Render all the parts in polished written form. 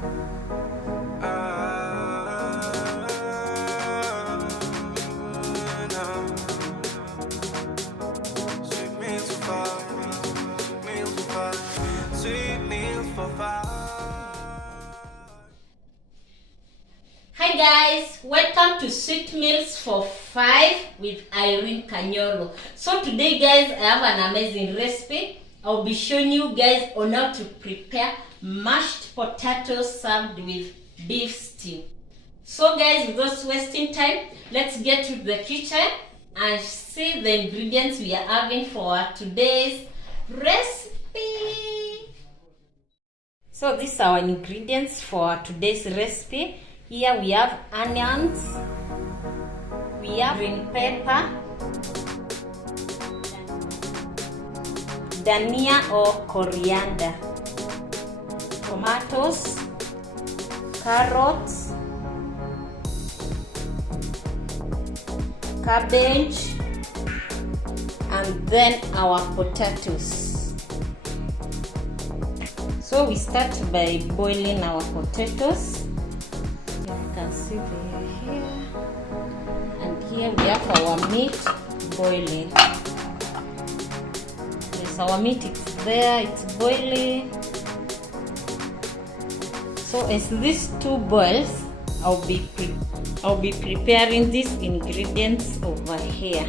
Hi guys, welcome to Sweet Meals for 5 with Irene Kanyolo. So today guys, I have an amazing recipe. I'll be showing you guys on how to prepare mashed potatoes served with beef stew. So guys, without wasting time, let's get to the kitchen and see the ingredients we are having for today's recipe. So these are our ingredients for today's recipe. Here we have onions, we have green pepper, dhania or coriander, tomatoes, carrots, cabbage, and then our potatoes. So we start by boiling our potatoes. You can see they are here, and here we have our meat boiling. Yes, our meat is there, it's boiling. So as these two boils, I'll be preparing these ingredients over here.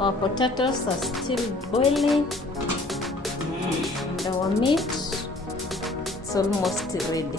Our potatoes are still boiling, and our meat is almost ready.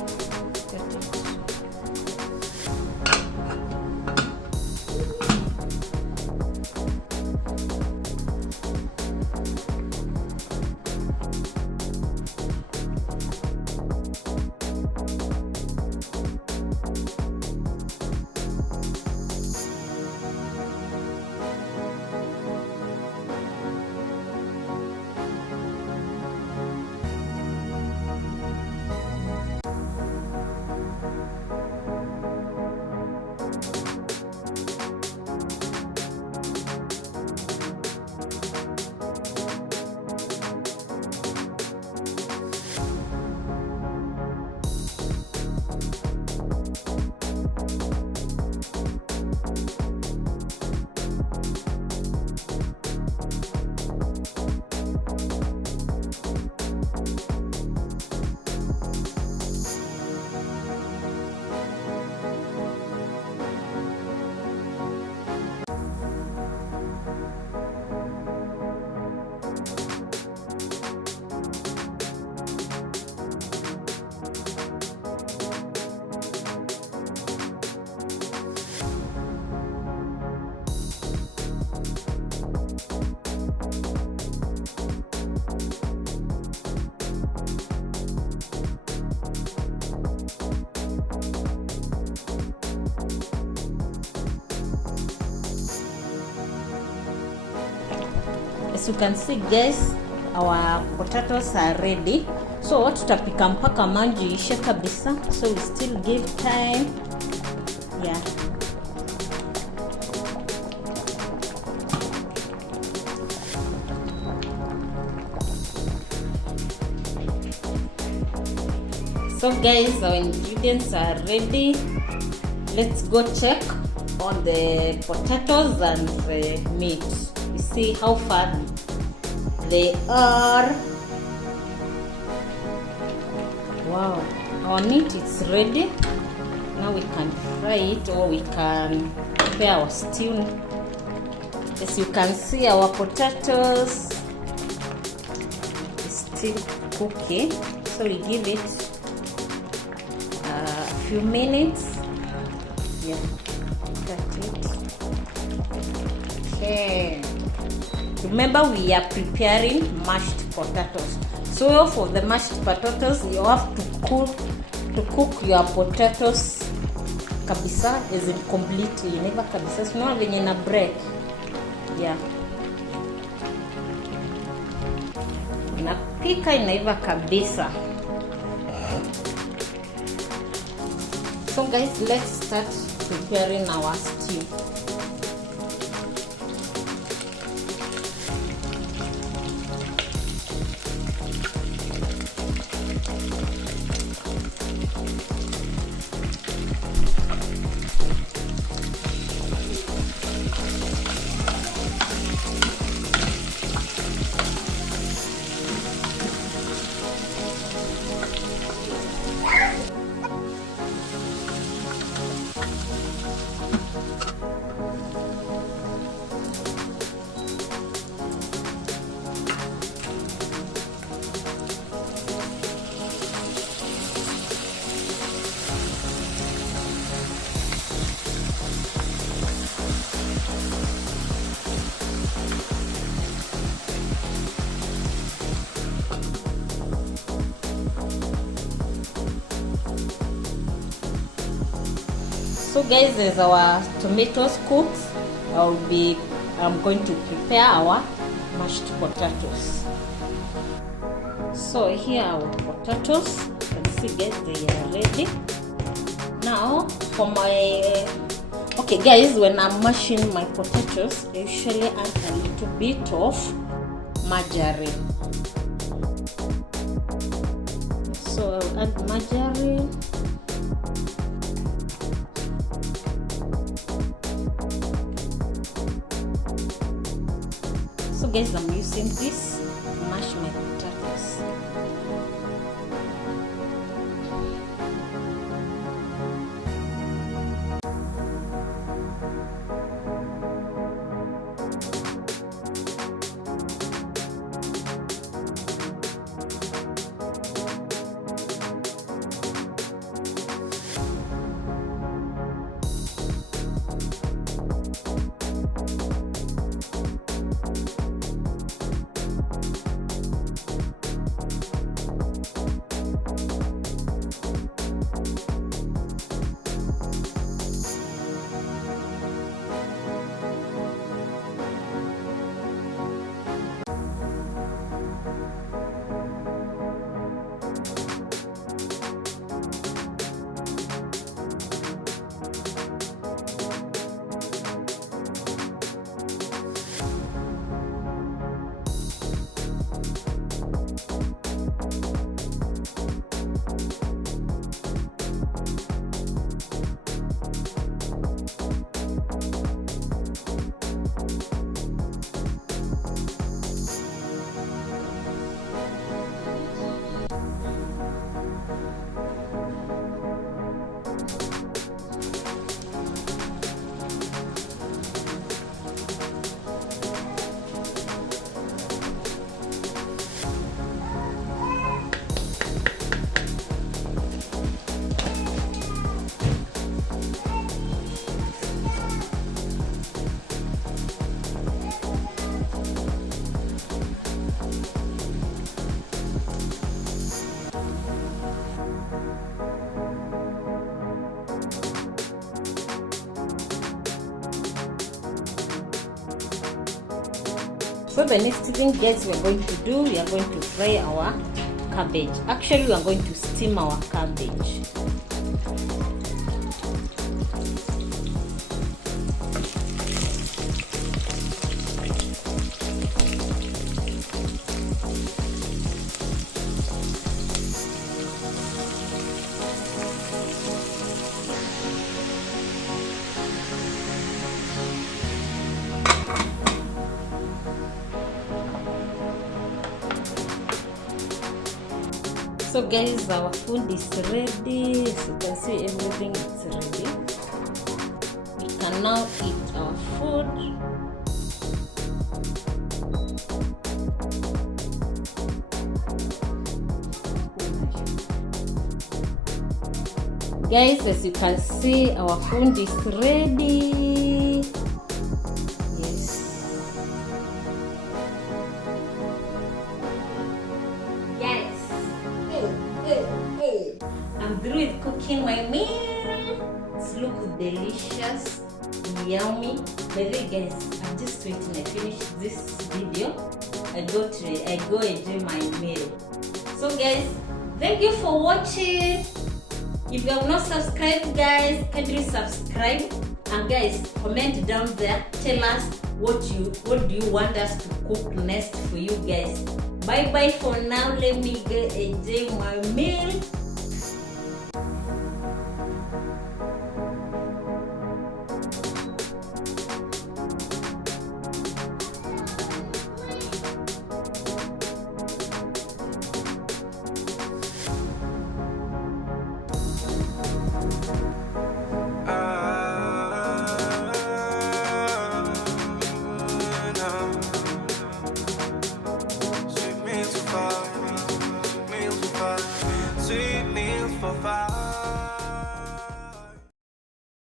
As you can see guys, our potatoes are ready. So tutapika mpaka maji ishe kabisa. So we still give time. Yeah. So guys, our ingredients are ready. Let's go check on the potatoes and the meat. You see how far they are. Wow, our meat is ready. Now we can fry it, or we can prepare our stew. As you can see, our potatoes is still cooking, so we give it a few minutes. Yeah, cut it. Okay. Remember, we are preparing mashed potatoes. So for the mashed potatoes, you have to cook your potatoes kabisa, as in completely, never kabisa. Sio venye na break. Yeah. Napika inaiva kabisa. So guys, let's start preparing our stew. So guys, as our tomatoes cook, I'm going to prepare our mashed potatoes. So here are our potatoes. You can see guys, they are ready. Now for my okay guys, when I'm mashing my potatoes, I usually add a little bit of margarine. So I'll add margarine. So guys, I'm using this to mash my potatoes. So the next thing guys we are going to do, we are going to fry our cabbage. Actually, we are going to steam our cabbage. So guys, our food is ready. As you can see, everything is ready. We can now eat our food. Guys, as you can see, our food is ready. Yes. Guys, I'm through with cooking my meal. It looks delicious, yummy. By the way, guys, I'm just waiting. I finish this video. I go enjoy my meal. So guys, thank you for watching. If you have not subscribed, guys, kindly subscribe, and guys, comment down there. Tell us what do you want us to cook next for you guys. Bye bye for now. Let me go enjoy my meal.